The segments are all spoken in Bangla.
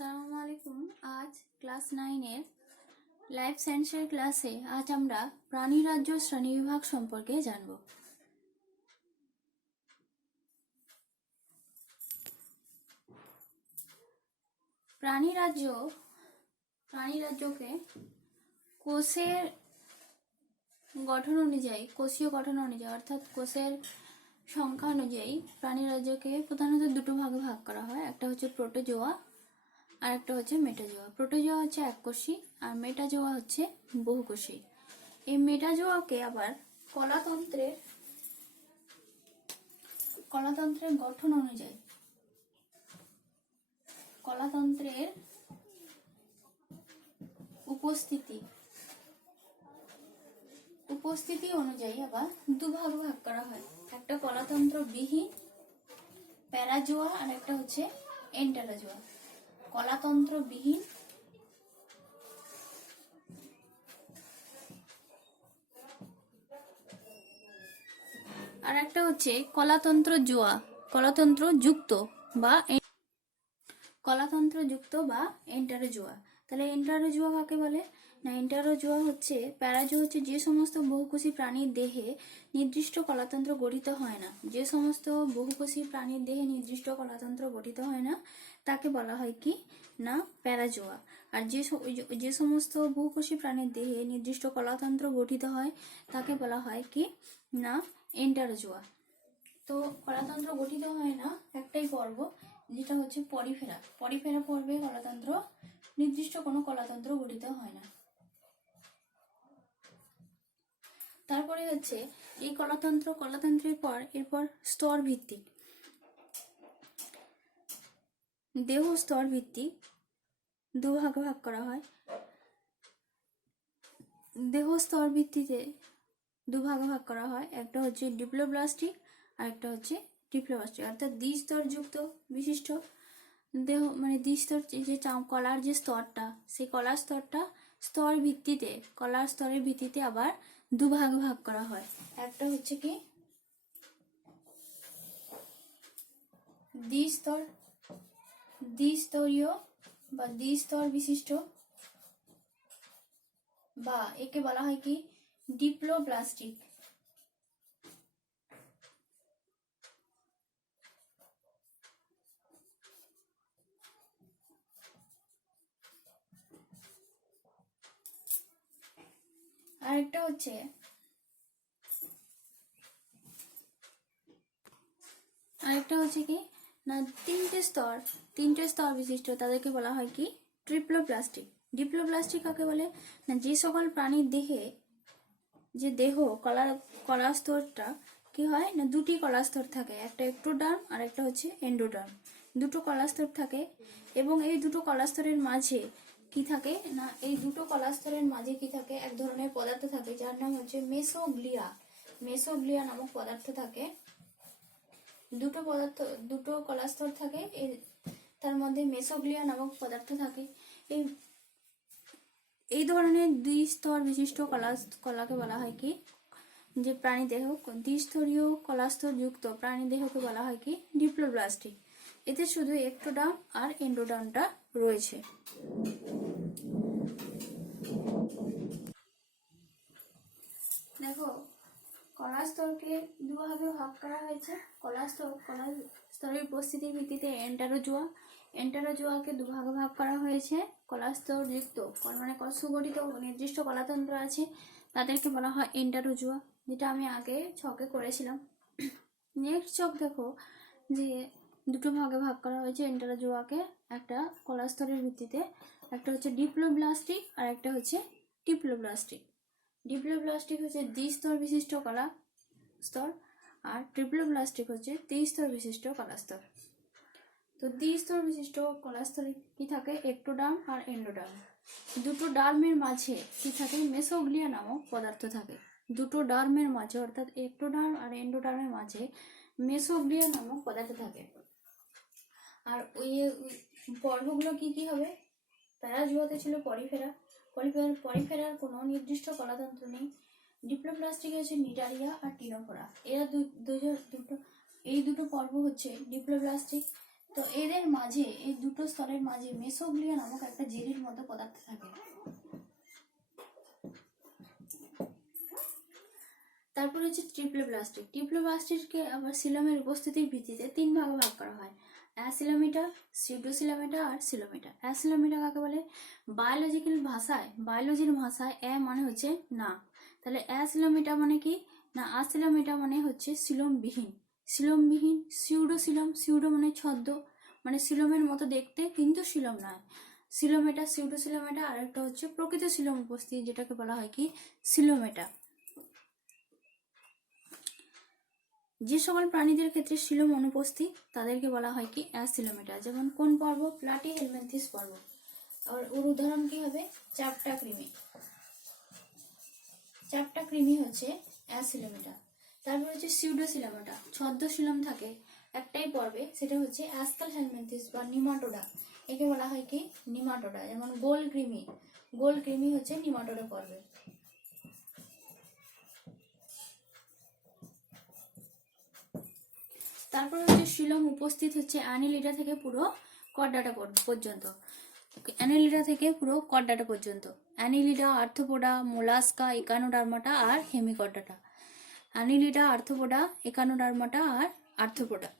আসসালামু আলাইকুম। আজ ক্লাস 9-এর লাইফ সায়েন্সের ক্লাসে আজ আমরা প্রাণী রাজ্য শ্রেণীবিভাগ সম্পর্কে জানব। প্রাণী রাজ্যকে কোষের গঠন অনুযায়ী, কোষীয় গঠন অনুযায়ী অর্থাৎ কোষের সংখ্যা অনুযায়ী প্রাণী রাজ্যকে প্রধানত দুটো ভাগে ভাগ করা হয়। একটা হচ্ছে প্রোটোজোয়া আর একটা হচ্ছে মেটাজোয়া। প্রোটোজোয়া হচ্ছে এককোষী আর মেটাজোয়া হচ্ছে বহুকোষী। এই মেটাজোয়াকে আবার কলাতন্ত্রের গঠন অনুযায়ী, কলাতন্ত্রের উপস্থিতি অনুযায়ী আবার দুভাগ ভাগ করা হয়। একটা কলাতন্ত্র বিহীন প্যারাজোয়া আর একটা হচ্ছে এন্টারাজোয়া। কলাতন্ত্র বিহীন আর একটা হচ্ছে কলাতন্ত্র যুক্ত বা এন্টারোজোয়া। তাহলে এন্টারোজোয়া কাকে বলে না, এন্টারোজোয়া হচ্ছে প্যারাজোয়া হচ্ছে যে সমস্ত বহুকোষী প্রাণীর দেহে নির্দিষ্ট কলাতন্ত্র গঠিত হয় না, যে সমস্ত বহুকোষী প্রাণীর দেহে নির্দিষ্ট কলাতন্ত্র গঠিত হয় না তাকে বলা হয় কি না প্যারাজোয়া। আর যে সমস্ত বহুকোষী প্রাণীর দেহে নির্দিষ্ট কলাতন্ত্র গঠিত হয় তাকে বলা হয় কি না এন্টারোজোয়া। তো কলাতন্ত্র গঠিত হয় না একটাই পর্ব, যেটা হচ্ছে পরিফেরা পর্বে নির্দিষ্ট কোনো কলাতন্ত্র গঠিত হয় না। তারপরে হচ্ছে এই কলাতন্ত্রের পর এরপর স্তর ভিত্তিক, দেহ স্তর ভিত্তিক দুভাগে ভাগ করা হয়। দেহ স্তর ভিত্তিতে দুভাগে ভাগ করা হয়, একটা হচ্ছে ডিপ্লোব্লাস্টিক আর একটা হচ্ছে ট্রিপ্লোব্লাস্টিক, অর্থাৎ দ্বিস্তর যুক্ত বিশিষ্ট দেহ, মানে দ্বিস্তর যে কলার যে স্তরটা, সেই কলার স্তরের ভিত্তিতে আবার দুভাগ ভাগ করা হয়। একটা হচ্ছে কি দ্বিস্তরীয় বা দ্বিস্তর বিশিষ্ট, বা একে বলা হয় কি ডিপ্লোব্লাস্টিক। আরেকটা হচ্ছে কি না তিনটে স্তর বিশিষ্ট, তাদেরকে বলা হয় কি ট্রিপ্লোপ্লাস্টিক। ডিপ্লোপ্লাস্টিক কাকে বলে না, যে সকল প্রাণীর দেহে কলার স্তরটা কি হয় না দুটি কলার স্তর থাকে, একটা এক্টোডার্ম আর একটা হচ্ছে এন্ডোডার্ম। দুটো কলার স্তর থাকে এবং এই দুটো কলার স্তরের মাঝে কি থাকে না, এক ধরনের পদার্থ থাকে যার নাম হচ্ছে মেসোগ্লিয়া নামক পদার্থ থাকে। দুটো কলাস্তর থাকে, তার মধ্যে মেসোগ্লিয়া নামক পদার্থ থাকে। এই ধরনের দ্বিস্তর বিশিষ্ট কলাকে বলা হয় কি যে প্রাণীদেহ, দ্বিস্তরীয় কলাস্তর যুক্ত প্রাণীদেহকে বলা হয় কি ডিপ্লোব্লাস্টিক। এতে শুধু এক্টোডার্ম আর এন্ডোডার্মটা রয়েছে। দেখো, কলাস্তরকে দুভাগে ভাগ করা হয়েছে। কলাস্তরের উপস্থিতির ভিত্তিতে এন্টারোজোয়াকে দুভাগে ভাগ করা হয়েছে। কলাস্তর যুক্ত মানে সুগঠিত নির্দিষ্ট কলাতন্ত্র আছে তাদেরকে বলা হয় এন্টারোজোয়া, যেটা আমি আগে ছকে করেছিলাম। নেক্সট ছক দেখো যে দুটো ভাগে ভাগ করা হয়েছে এন্টারোজোয়াকে, একটা কলাস্তরের ভিত্তিতে, একটা হচ্ছে ডিপ্লোব্লাস্টিক আর একটা হচ্ছে ট্রিপ্লোব্লাস্টিক। ডিপ্লোব্লাস্টিক হচ্ছে দ্বিস্তর বিশিষ্ট কলা স্তর আর ট্রিপ্লোব্লাস্টিক হচ্ছে ত্রিস্তর বিশিষ্ট কলাস্তর। তো দ্বিস্তর বিশিষ্ট কলাস্তরে কি থাকে এক্টোডার্ম আর এন্ডোডার্ম। দুটো ডার্মের মাঝে কি থাকে মেসোগ্লিয়া নামক পদার্থ থাকে। দুটো ডার্মের মাঝে অর্থাৎ এক্টোডার্ম আর এন্ডোডার্মের মাঝে মেসোগ্লিয়া নামক পদার্থ থাকে। আর ওই পর্বগুলো কি কি হবে, প্যারাজোয়াতে ছিল পরিফেরার কোনো নির্দিষ্ট কলাতন্ত্র নেই। ডিপ্লোপ্লাস্টিক হচ্ছে নিটারিয়া আর টিনোফোরা, এরা এই দুটো পর্ব হচ্ছে ডিপ্লোপ্লাস্টিক। তো এদের মাঝে, এই দুটো স্তরের মাঝে মেসোগ্লিয়া নামক একটা জেলির মতো পদার্থ থাকে। তারপর হচ্ছে ট্রিপ্লোব্লাস্টিক। ট্রিপ্লোব্লাস্টিককে আবার সিলোমের উপস্থিতির ভিত্তিতে তিন ভাগে ভাগ করা হয়: অ্যাসিলোমিটা, সিউডোসিলোমিটা আর সিলোমিটা। অ্যাসিলোমিটা কাকে বলে? বায়োলজির ভাষায় এ মানে হচ্ছে না, তাহলে অ্যাসিলোমিটা মানে কি না, আসিলোমিটা মানে হচ্ছে সিলোমবিহীন। সিউডো মানে ছদ্ম, মানে সিলোমের মতো দেখতে কিন্তু সিলোম নয়, সিলোমেটা, সিউডোসিলোমেটা। আর একটা হচ্ছে প্রকৃত সিলোম উপস্থিত, যেটাকে বলা হয় কি সিলোমেটা। যে সকল প্রাণীদের ক্ষেত্রে সিলোম অনুপস্থিত তাদেরকে বলা হয় কি অ্যাসিলোমেটা। যেমন কোন পর্ব? প্লাটিহেলমিনথেস পর্ব। আর ওর উদাহরণ কি হবে? চাপটা কৃমি হচ্ছে অ্যাসিলোমেটা। তারপর হচ্ছে সিউডোসিলোমেটা, ছদ্ম সিলোম থাকে একটাই পর্বে, সেটা হচ্ছে অ্যাসকাল হেলমিনথেস বা নিমাটোডা। একে বলা হয় কি নিমাটোডা। যেমন গোল কৃমি হচ্ছে নিমাটোডা পর্বে। তারপর হচ্ছে সিলোম উপস্থিত হচ্ছে অ্যানিলিডা থেকে পুরো কর্ডাটা পর্যন্ত। অ্যানিলিডা, আর্থ্রোপোডা, মোলাস্কা, একানোডার্মাটা আর হেমিকর্ডাটা। অ্যানিলিডা, আর্থ্রোপোডা, একানোডার্মাটা আর arthropoda.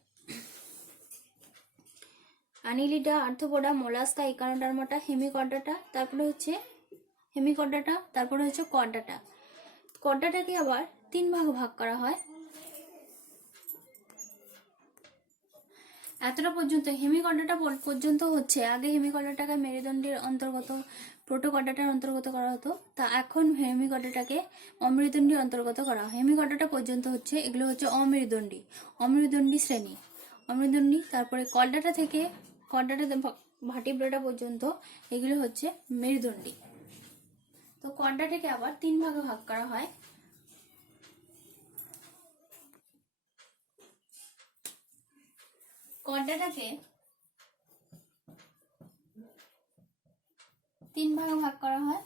Annelida, arthropoda, mollusca, echinodermata, hemichordata, তারপরে হচ্ছে কর্ডাটা। কর্ডাটাকে আবার তিন ভাগে ভাগ করা হয়। এতটা পর্যন্ত হেমিকর্ডাটা পর্যন্ত হচ্ছে, আগে হেমিকর্ডাটাকে মেরুদণ্ডের অন্তর্গত, প্রোটোকর্ডাটার অন্তর্গত করা হতো, তা এখন হেমিকর্ডাটাকে অমেরুদণ্ডীর অন্তর্গত করা হয়। হেমিকর্ডাটা পর্যন্ত হচ্ছে, এগুলো হচ্ছে অমেরুদণ্ডী শ্রেণী, তারপরে কর্ডাটা থেকে ভার্টিব্রাটা পর্যন্ত এগুলো হচ্ছে মেরুদণ্ডী। তো কর্ডাটাকে আবার তিন ভাগে ভাগ করা হয়। কর্ডাটাকে তিন ভাগে ভাগ করা হয়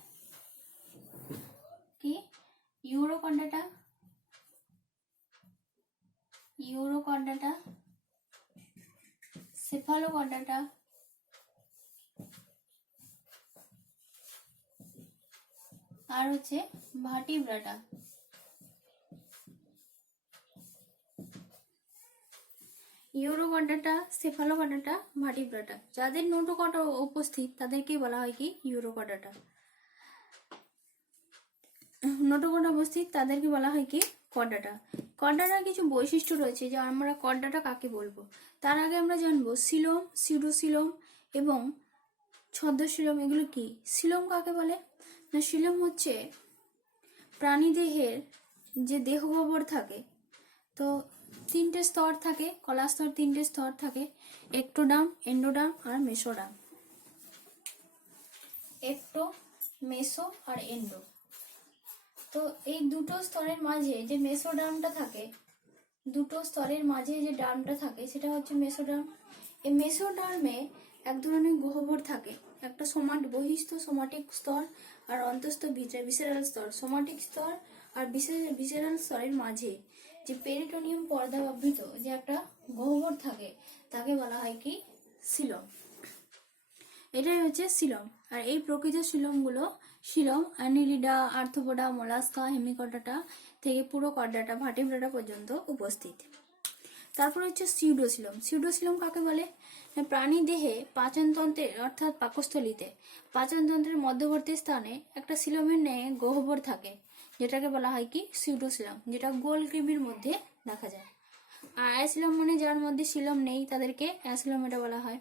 কি ইউরোকর্ডাটা, সেফালোকর্ডাটা আর হচ্ছে ভার্টিব্রাটা। Urochordata, Cephalochordata, Vertebrata. যাদের নোটোকর্ডা উপস্থিত তাদেরকে বলা হয় কি ইউরোকর্ডাটা। নোটোকর্ডা উপস্থিত তাদেরকে বলা হয় কি কর্ডাটা। কর্ডাটার কিছু বৈশিষ্ট্য রয়েছে, যে আমরা কর্ডাটা কাকে বলবো। তার আগে আমরা জানবো সিলোম, সিউডোসিলোম এবং ছদ্মসিলোম। এগুলো কি? সিলোম কাকে বলে না, সিলোম হচ্ছে প্রাণীদেহের যে দেহ গহ্বর থাকে, তো তিনটে স্তর থাকে, কলাস্তর তিনটে স্তর থাকে: একটোডার্ম, এন্ডোডার্ম আর মেসোডার্ম। একটো, মেসো আর এন্ডো। তো এই দুটো স্তরের মাঝে যে মেসোডার্মটা থাকে, সেটা হচ্ছে মেসোডার্ম। এই মেসোডার্মে এক ধরনের গহ্বর থাকে, একটা বহিস্থ সোমাটিক স্তর আর অন্তঃস্থ ভিসেরাল স্তর। সোমাটিক স্তর আর ভিসেরাল স্তরের মাঝে যে পেরিটোনিয়াম পর্দা আবৃত যে একটা গহ্বর থাকে, তাকে বলা হয় কি সিলম। এটাই হচ্ছে সিলম। আর এই প্রকৃত সিলমগুলো অ্যানিলিডা, আর্থ্রোপোডা, মোলাস্কা, হেমিকর্ডাটা থেকে পুরো কর্ডাটা, ভার্টিব্রাটা পর্যন্ত উপস্থিত। তারপর হচ্ছে সিউডোসিলম কাকে বলে? প্রাণী দেহে পাচনতন্ত্রের অর্থাৎ পাকস্থলীতে পাচনতন্ত্রের মধ্যবর্তী স্থানে একটা সিলোমের ন্যায় গহ্বর থাকে, যেটাকে বলা হয় কি সিউডোসিলম, যেটা গোল কৃমির মধ্যে দেখা যায়। আর অ্যাসিলম মানে যার মধ্যে সিলোম নেই তাদেরকে অ্যাসিলোমেটা বলা হয়।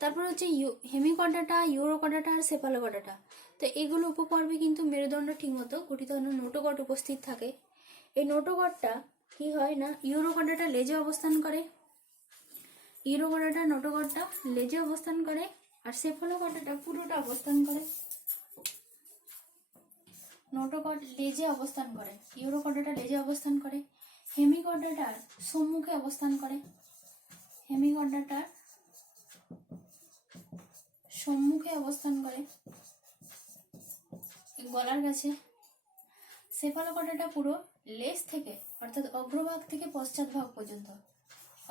তারপর হচ্ছে হেমিকর্ডাটা, ইউরোকর্ডাটা আর সেফালোকর্ডাটা। তো এগুলো উপপর্বে কিন্তু মেরুদণ্ড ঠিকমতো গঠিত নোটোকর্ড উপস্থিত থাকে। এই নোটোকর্ডটা কি হয় না, ইউরোকর্ডাটা লেজে অবস্থান করে, নোটোকর্ডটা লেজে অবস্থান করে, আর সেফালোকর্ডাটা পুরোটা অবস্থান করে। নোটোকর্ড লেজে অবস্থান করে, ইউরোকর্ডাটা লেজে অবস্থান করে, হেমিকর্ডাটার সম্মুখে অবস্থান করে, গলার কাছে। সেফালোকর্ডাটা পুরো লেজ থেকে অর্থাৎ অগ্রভাগ থেকে পশ্চাৎ ভাগ পর্যন্ত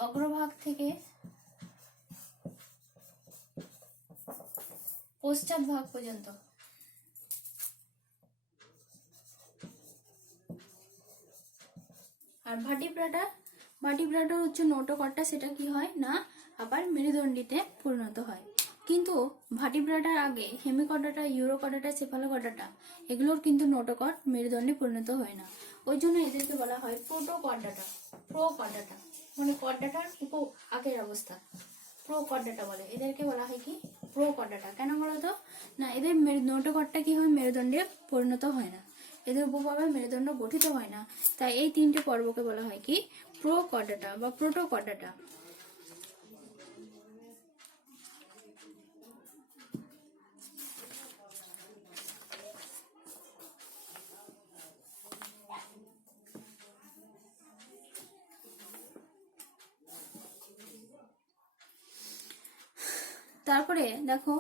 অগ্রভাগ থেকে পশ্চাৎ ভাগ পর্যন্ত। আর ভার্টিব্রাটা হচ্ছে নোটোকর্ডটা, সেটা কি হয় না আবার মেরুদণ্ডীতে পরিণত হয়। কিন্তু ভার্টিব্রাটার আগে হেমিকর্ডাটা, ইউরোকর্ডাটা, সেফালোকর্ডাটা এগুলোর কিন্তু নোটোকর্ড মেরুদণ্ডে পরিণত হয় না। ওই জন্য এদেরকে বলা হয় প্রোটোকর্ডাটা। প্রোকর্ডাটা মানে কর্ডাটার আগের অবস্থা, প্রোকর্ডাটা বলে। এদেরকে বলা হয় কি প্রোকর্ডাটা। কেন বলতো না, এদের নোটোকর্ডটা কি হয় মেরুদণ্ডে পরিণত হয় না, এদের উপপর্বে মেরুদণ্ড গঠিত হয় না, তাই এই তিনটে পর্বকে বলা হয় কি প্রোকর্ডাটা বা প্রোটোকর্ডাটা। তারপরে দেখো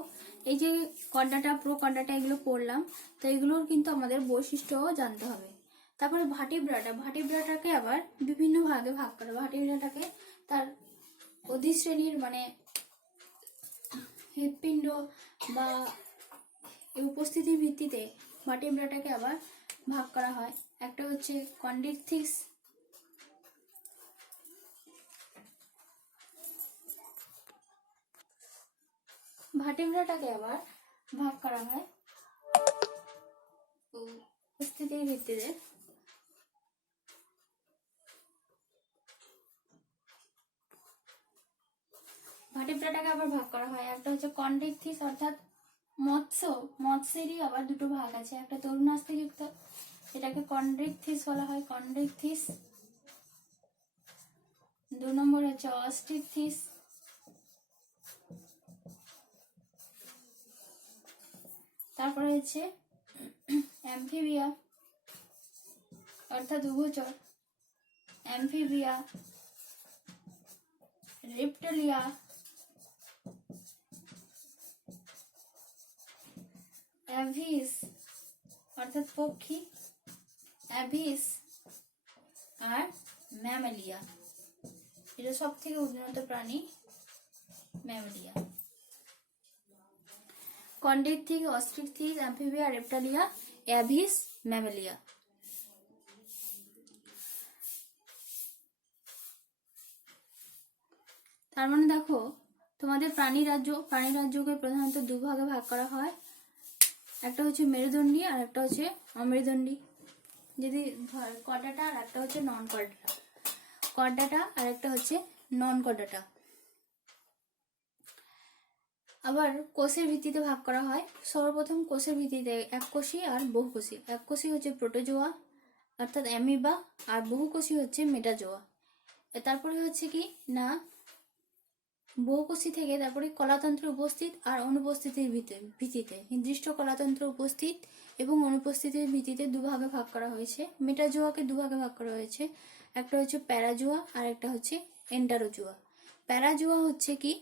এই যে কর্ডাটা, প্রোকর্ডাটা এগুলো পড়লাম, তো এগুলোর কিন্তু আমাদের বৈশিষ্ট্যও জানতে হবে। তারপরে ভার্টিব্রাটাকে আবার বিভিন্ন ভাগে ভাগ করে। ভার্টিব্রাটাকে তার অধিশ্রেণীর মানে হৃৎপিণ্ড বা উপস্থিতির ভিত্তিতে ভার্টিব্রাটাকে আবার ভাগ করা হয়। একটা হচ্ছে কন্ডিকথিস, ভার্টিব্রাটাকে আবার ভাগ করা হয় উপস্থিতির ভিত্তিতে। ভার্টিব্রাটাকে আবার ভাগ করা হয়, একটা হচ্ছে কন্ডিকথিস অর্থাৎ মৎস্যেরই আবার দুটো ভাগ আছে, একটা তরুণাস্থি যুক্ত, এটাকে কন্ডিকথিস বলা হয়, কন্ডিকথিস। 2 নম্বর হচ্ছে অস্টিকথিস, তারপরে হচ্ছে অ্যামফিবিয়া অর্থাৎ উভচর, অ্যামফিবিয়া, রেপ্টালিয়া, অ্যাভিস অর্থাৎ পক্ষী, অ্যাভিস আর ম্যামেলিয়া, এটা সব থেকে উন্নত প্রাণী mammalia. Chondrichthyes, osteichthyes, amphibia, reptilia, aves, mammalia. তার মানে দেখো তোমাদের প্রাণী রাজ্যকে প্রধানত দুভাগে ভাগ করা হয়, একটা হচ্ছে মেরুদণ্ডী আর একটা হচ্ছে অমেরুদণ্ডী। যদি কর্ডাটা আর একটা হচ্ছে নন কর্ডাটা আর একটা হচ্ছে নন কর্ডাটা। আবার কোষের ভিত্তিতে ভাগ করা হয়। সর্বপ্রথম কোষের ভিত্তিতে এককোষী আর বহুকোষী। এককোষী হচ্ছে প্রোটোজোয়া অর্থাৎ অ্যামিবা, আর বহুকোষী হচ্ছে মেটাজোয়া। তারপরে হচ্ছে কি না বহুকোষী থেকে তারপরে কলাতন্ত্র উপস্থিত আর অনুপস্থিতির ভিত্তিতে নির্দিষ্ট কলাতন্ত্র উপস্থিত এবং অনুপস্থিতির ভিত্তিতে দুভাগে ভাগ করা হয়েছে। মেটাজোয়াকে দুভাগে ভাগ করা হয়েছে, একটা হচ্ছে প্যারাজোয়া আর একটা হচ্ছে এন্টারোজোয়া। প্যারাজোয়া হচ্ছে কি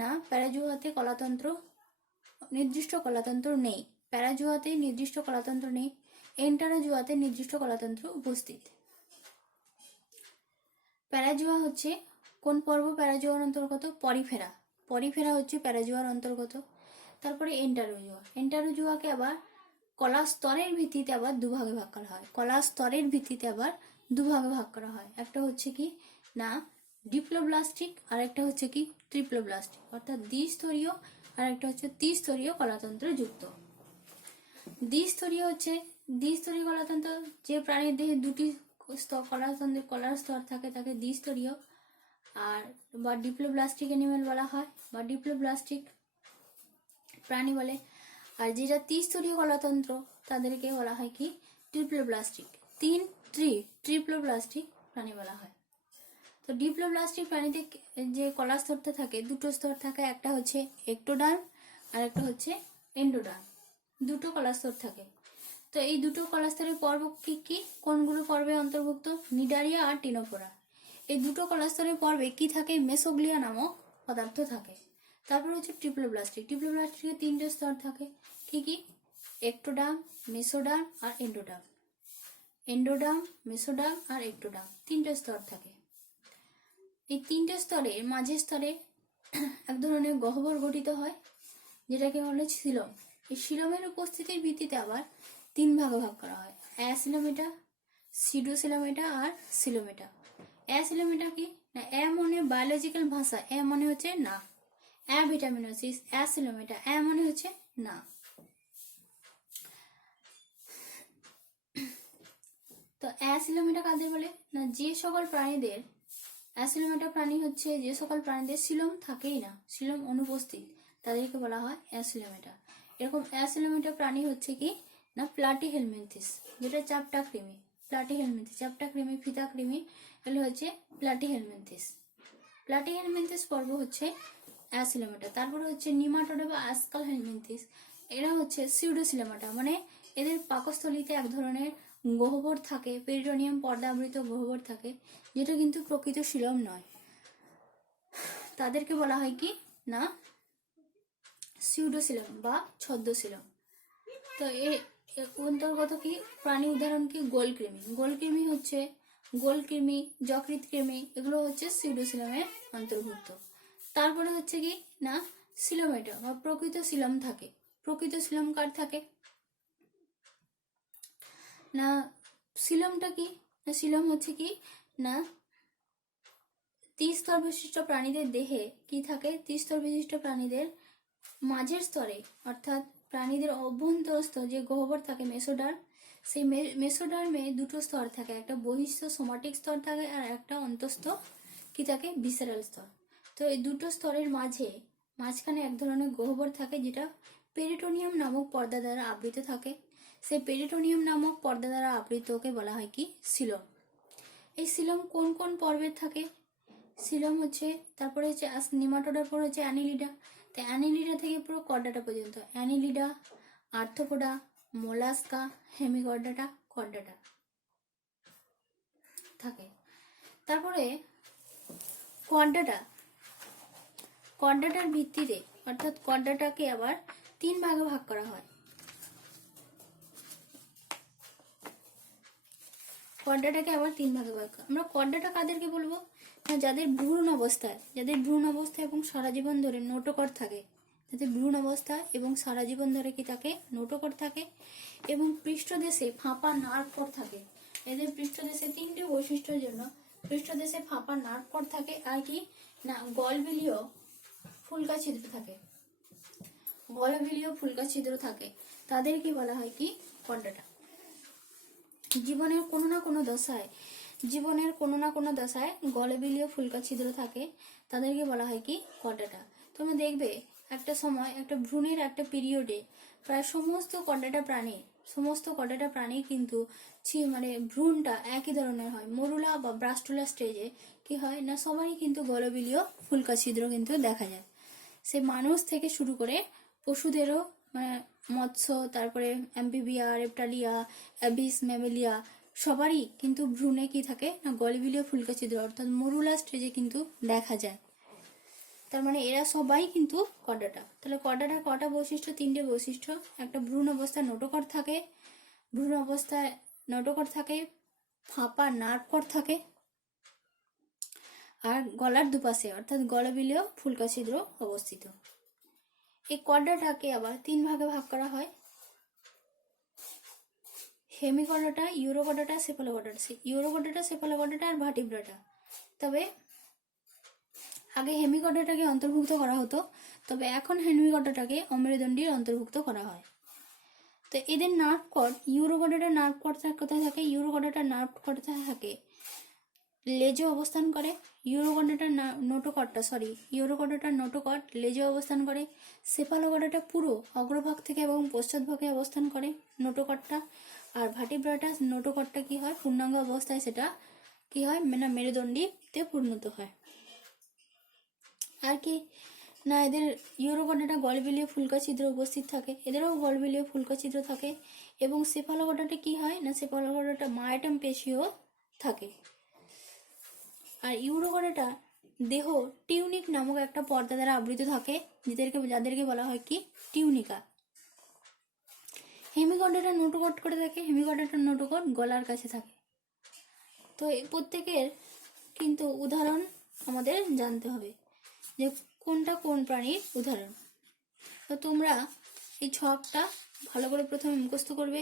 না প্যারাজোয়াতে কলাতন্ত্র নির্দিষ্ট কলাতন্ত্র নেই, প্যারাজোয়াতে নির্দিষ্ট কলাতন্ত্র নেই, এন্টারোজোয়াতে নির্দিষ্ট কলাতন্ত্র উপস্থিত। প্যারাজোয়া হচ্ছে কোন পর্ব প্যারাজোয়ার অন্তর্গত? পরিফেরা হচ্ছে প্যারাজোয়ার অন্তর্গত। তারপরে এন্টারোজোয়াকে আবার কলা স্তরের ভিত্তিতে আবার দুভাগে ভাগ করা হয়। একটা হচ্ছে কি না ডিপ্লোব্লাস্টিক আর একটা হচ্ছে কি ট্রিপ্লোব্লাস্টিক, অর্থাৎ দ্বিস্তরীয় আর একটা হচ্ছে ত্রিস্তরীয় কলাতন্ত্র যুক্ত। দ্বিস্তরীয় কলাতন্ত্র, যে প্রাণীর দেহে দুটি কলার স্তর থাকে তাকে দ্বিস্তরীয় আর বা ডিপ্লোব্লাস্টিক অ্যানিমেল বলা হয় বা ডিপ্লোব্লাস্টিক প্রাণী বলে। আর যেটা ত্রিস্তরীয় কলাতন্ত্র তাদেরকে বলা হয় কি ট্রিপ্লোব্লাস্টিক, ট্রিপ্লোব্লাস্টিক প্রাণী বলা হয়। তো ডিপ্লোব্লাস্টিক প্রাণীতে যে কলা স্তরটা থাকে দুটো স্তর থাকে, একটা হচ্ছে একটোডার্ম আর একটা হচ্ছে এন্ডোডার্ম, দুটো কলা স্তর থাকে। তো এই দুটো কলাস্তরের পর্ব কি কোনগুলো পর্বে অন্তর্ভুক্ত? নিডারিয়া আর টিনোফোরা। এই দুটো কলাস্তরের পর্বে কি থাকে? মেসোগ্লিয়া নামক পদার্থ থাকে। তারপর হচ্ছে ট্রিপ্লোব্লাস্টিকের 3টে স্তর থাকে, কি একটোডার্ম, মেসোডার্ম আর এন্ডোডার্ম, মেসোডার্ম আর একটোডার্ম 3টে স্তর থাকে। এই তিনটে স্তরের মাঝের স্তরে এক ধরনের গহ্বর গঠিত হয়, যেটাকে বলে সিলম। এই সিলমের উপস্থিতির ভিত্তিতে আবার তিন ভাগে ভাগ করা হয়, অ্যাসিলোমেটা, সিডোসিলোমেটা আর সিলোমেটা। অ্যাসিলোমেটা কি না, এ মানে বায়োলজিক্যাল ভাষা, এ মানে হচ্ছে না, অ্যাভিটামিনোসিস, অ্যাসিলোমেটা, এ মানে হচ্ছে না। তো অ্যাসিলোমেটা কাদের বলে না, যে সকল প্রাণীদের অ্যাসিলোমেটা প্রাণী হচ্ছে যে সকল প্রাণীদের সিলোম থাকেই না, সিলোম অনুপস্থিত, তাদেরকে বলা হয় অ্যাসিলোমেটা। এরকম অ্যাসিলোমেটা প্রাণী হচ্ছে কি না প্লাটিহেলমিনথিস, যেটা চাপটা কৃমি, প্লাটিহেলমিনথিস, চাপটা কৃমি, ফিতা কৃমি, এগুলো হচ্ছে প্লাটিহেলমিনথিস। প্লাটিহেলমিনথিস পর্ব হচ্ছে অ্যাসিলোমেটা। তারপরে হচ্ছে নিমাটোডা বা আস্কাল হেলমিনথিস, এরা হচ্ছে সিউডোসিলোমেটা, মানে এদের পাকস্থলীতে এক ধরনের গহ্বর থাকে, পেরিটোনিয়াম পর্দা আবৃত গহ্বর থাকে, যেটা কিন্তু প্রকৃত সিলম নয়। তাদেরকে বলা হয় কি না সিউডোসিলম বা ছদ্মসিলম। তো এর অন্তর্গত কি প্রাণী উদাহরণ কি গোলকৃমি, গোলকৃমি হচ্ছে গোলকৃমি, যকৃৎ কৃমি, এগুলো হচ্ছে সিউডোসিলমের অন্তর্ভুক্ত। তারপরে হচ্ছে কি না সিলোমেটা বা প্রকৃত সিলম থাকে। প্রকৃত সিলম কার থাকে না, সিলমটা কি না, সিলম হচ্ছে কি না ত্রিস্তর বিশিষ্ট প্রাণীদের দেহে কি থাকে, ত্রিস্তর বিশিষ্ট প্রাণীদের মাঝের স্তরে অর্থাৎ প্রাণীদের অভ্যন্তরস্থ যে গহ্বর থাকে মেসোডার্ম, সেই মেসোডার্মে দুটো স্তর থাকে, একটা বহিঃস্থ সোমাটিক স্তর থাকে আর একটা অন্তঃস্থ কি থাকে ভিসেরাল স্তর। তো এই দুটো স্তরের মাঝখানে এক ধরনের গহ্বর থাকে, যেটা পেরিটোনিয়াম নামক পর্দা দ্বারা আবৃত থাকে। সেই পেরিটোনিয়াম নামক পর্দা দ্বারা আবৃতকে বলা হয় কি সিলম। এই সিলম কোন কোন পর্বের থাকে, সিলম হচ্ছে তারপরে হচ্ছে নিমাটোডার পর হচ্ছে অ্যানিলিডা। তো অ্যানিলিডা থেকে পুরো কর্ডাটা পর্যন্ত, annelida, arthropoda, mollusca, Hemichordata, chordata থাকে। তারপরে কর্ডাটার ভিত্তিতে অর্থাৎ কর্ডাটাকে আবার তিন ভাগে ভাগ করা হয়। কর্ডাটাকে আবার তিন ভাগে ভাগ করা, আমরা কর্ডাটা কাদেরকে বলবো না, যাদের ভ্রূণ অবস্থায় এবং সারা জীবন ধরে নোটোকট থাকে, যাদের ভ্রূণ অবস্থা এবং সারা জীবন ধরে কি থাকে নোটোকট থাকে, এবং পৃষ্ঠদেশে ফাঁপা নার্ভ কট থাকে। এদের পৃষ্ঠদেশে তিনটি বৈশিষ্ট্যের জন্য পৃষ্ঠদেশে ফাঁপা নার্ভ কট থাকে, আর কি না গলবিলীয় ফুলকা ছিদ্র থাকে, গলবিলীয় ফুলকা ছিদ্র থাকে। তাদেরকে বলা হয় কি কর্ডাটা। জীবনের কোনো না কোনো দশায় গলবিলীয় ফুলকা ছিদ্র থাকে, তাদেরকে বলা হয় কি কর্ডাটা। তোমরা দেখবে একটা সময় একটা ভ্রূণের একটা পিরিয়ডে প্রায় সমস্ত কর্ডাটা প্রাণী কিন্তু মানে ভ্রূণটা একই ধরনের হয়, মরুলা বা ব্রাস্টুলা স্টেজে কি হয় না সবারই কিন্তু গলবিলীয় ফুলকা ছিদ্র কিন্তু দেখা যায়। সে মানুষ থেকে শুরু করে পশুদেরও, মানে মৎস্য, তারপরে অ্যাম্ফিবিয়া, রেপ্টালিয়া, অ্যাবিস, ম্যামেলিয়া, সবারই কিন্তু ভ্রূণে কি থাকে না গলবিলীয় ফুলকা ছিদ্র অর্থাৎ মরুলা স্টেজে কিন্তু দেখা যায়। তার মানে এরা সবাই কিন্তু কর্ডাটা। তাহলে কর্ডাটার কটা বৈশিষ্ট্য, তিনটে বৈশিষ্ট্য, একটা ভ্রূণ অবস্থায় নোটোকট থাকে, ফাঁপা নার্ভ কট থাকে, আর গলার দুপাশে অর্থাৎ গলবিলীয় ফুলকা ছিদ্র অবস্থিত। এই কর্ডাটাকে আবার তিন ভাগে ভাগ করা হয়, Hemichordata, Urochordata, Cephalochordata. Urochordata, Cephalochordata আর ভার্টিব্রাটা। তবে আগে হেমিকর্ডাটাকে অন্তর্ভুক্ত করা হতো, তবে এখন হেমিকর্ডাটাকে অমেরুদণ্ডীর অন্তর্ভুক্ত করা হয়। তো এদের নার্ভ কট, ইউরোকর্ডাটার নার্ভ কট কোথায় থাকে, ইউরোকর্ডাটার নার্ভ কট থাকে লেজে অবস্থান করে, ইউরোকর্ডাটার নোটোকট লেজে অবস্থান করে। সেফালোকর্ডাটা পুরো অগ্রভাগ থেকে এবং পশ্চাৎভাগে অবস্থান করে নোটোকটটা। আর ভার্টিব্রাটা নোটোকটটা কি হয় পূর্ণাঙ্গ অবস্থায় সেটা কি হয় মানে মেরুদণ্ডীতে পরিণত হয়। আর কি না এদের ইউরোকর্ডাটা গলবিলীয় ফুলকা ছিদ্র উপস্থিত থাকে, এদেরও গলবিলীয় ফুলকা ছিদ্র থাকে। এবং সেফালোকর্ডাটা কি হয় না সেফালোকর্ডাটা মায়োটম পেশিও থাকে। আর ইউরোকর্ডাটা দেহ টিউনিক নামক একটা পর্দা দ্বারা আবৃত থাকে, যাদেরকে বলা হয় কি টিউনিকা। হেমিকর্ডাটা নোটোকট করে থাকে, হেমিকর্ডাটার নোটোকট গলার কাছে থাকে। তো প্রত্যেকের কিন্তু উদাহরণ আমাদের জানতে হবে যে কোনটা কোন প্রাণীর উদাহরণ। তো তোমরা এই ছকটা ভালো করে প্রথমে মুখস্থ করবে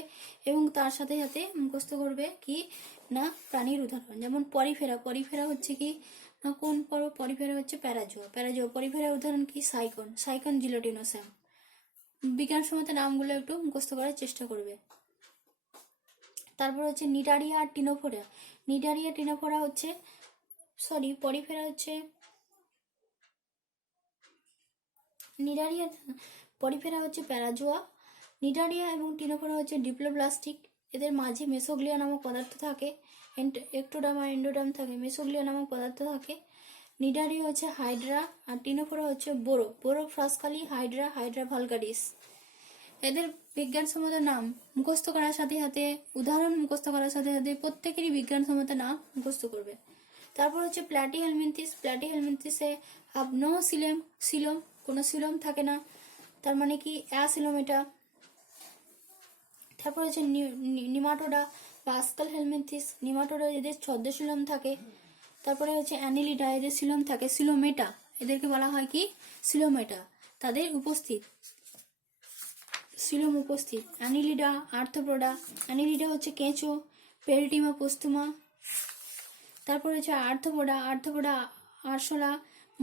এবং তার সাথে সাথে মুখস্থ করবে কি না প্রাণীর উদাহরণ। যেমন পরিফেরা, পরিফেরা হচ্ছে কি না কোন পর্ব, পরিফেরা হচ্ছে প্যারাজোয়া, প্যারাজোয়া পরিফেরার উদাহরণ কি সাইকন, সাইকন জিলোটিনোসাম। বিজ্ঞানসম্মত নামগুলো একটু মুখস্থ করার চেষ্টা করবে। তারপর হচ্ছে নিডারিয়া আর টিনোফোরা, নিডারিয়া টিনোফোরা হচ্ছে পরিফেরা হচ্ছে নিডারিয়া, পরিফেরা হচ্ছে প্যারাজোয়া, নিডারিয়া এবং টিনোফোরা হচ্ছে ডিপ্লোব্লাস্টিক। এদের মাঝে মেসোগ্লিয়া নামক পদার্থ থাকে, একটোডাম আর এন্ডোডাম থাকে, মেসোগ্লিয়া নামক পদার্থ থাকে। নিডারিয়া হচ্ছে হাইড্রা আর টিনোফোরা হচ্ছে বোরো, বোরো ফ্রাস্কালি, হাইড্রা, হাইড্রা ভালগারিস। এদের বিজ্ঞানসম্মত নাম মুখস্থ করার সাথে সাথে, উদাহরণ মুখস্থ করার সাথে সাথে প্রত্যেকেরই বিজ্ঞানসম্মত নাম মুখস্থ করবে। তারপর হচ্ছে প্ল্যাটিহেলমিনথিস, প্ল্যাটিহেলমিনথিসে হাব নো সিলেম, সিলোম, কোনো সিলোম থাকে না, তার মানে কি অ্যাসিলোম এটা। তারপর হচ্ছে নিমাটোডা বা আসকাল হেলমিনথিস, নিমাটোডা এদের ছদ্মশিলম থাকে। তারপরে হচ্ছে অ্যানিলিডা, এদের সিলোম থাকে, সিলোমেটা, এদেরকে বলা হয় কি সিলোমেটা, তাদের উপস্থিত সিলোম উপস্থিত। অ্যানিলিডা, আর্থ্রোপোডা, অ্যানিলিডা হচ্ছে কেঁচো, পেরিটিমা পোস্তুমা। তারপর হচ্ছে আর্থ্রোপোডা, আর্থ্রোপোডা আরশোলা,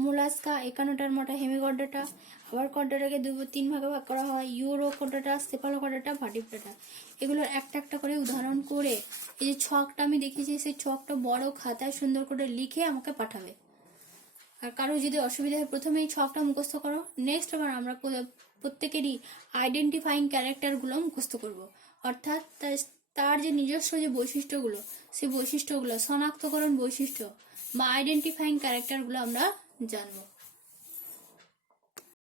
মোলাস্কা, একানোটারমাটা, হেমিগড্ডাটা। আবার কড্ডাটাকে তিন ভাগে ভাগ করা হয়, ইউরোকডাটা, সেফালোকডাটা, ভার্টিব্রাটা। এগুলোর একটা একটা করে উদাহরণ করে এই যে ছকটা আমি দেখিয়েছি সেই ছকটা বড় খাতায় সুন্দর করে লিখে আমাকে পাঠাবে। আর কারো যদি অসুবিধা হয় প্রথমে এই ছকটা মুখস্থ করো, নেক্সট আবার আমরা প্রত্যেকেরই আইডেন্টিফাইং ক্যারেক্টারগুলো মুখস্থ করব। অর্থাৎ তার যে নিজস্ব যে বৈশিষ্ট্যগুলো, সেই বৈশিষ্ট্যগুলো শনাক্তকরণ বৈশিষ্ট্য বা আইডেন্টিফাইং ক্যারেক্টারগুলো আমরা জানবো।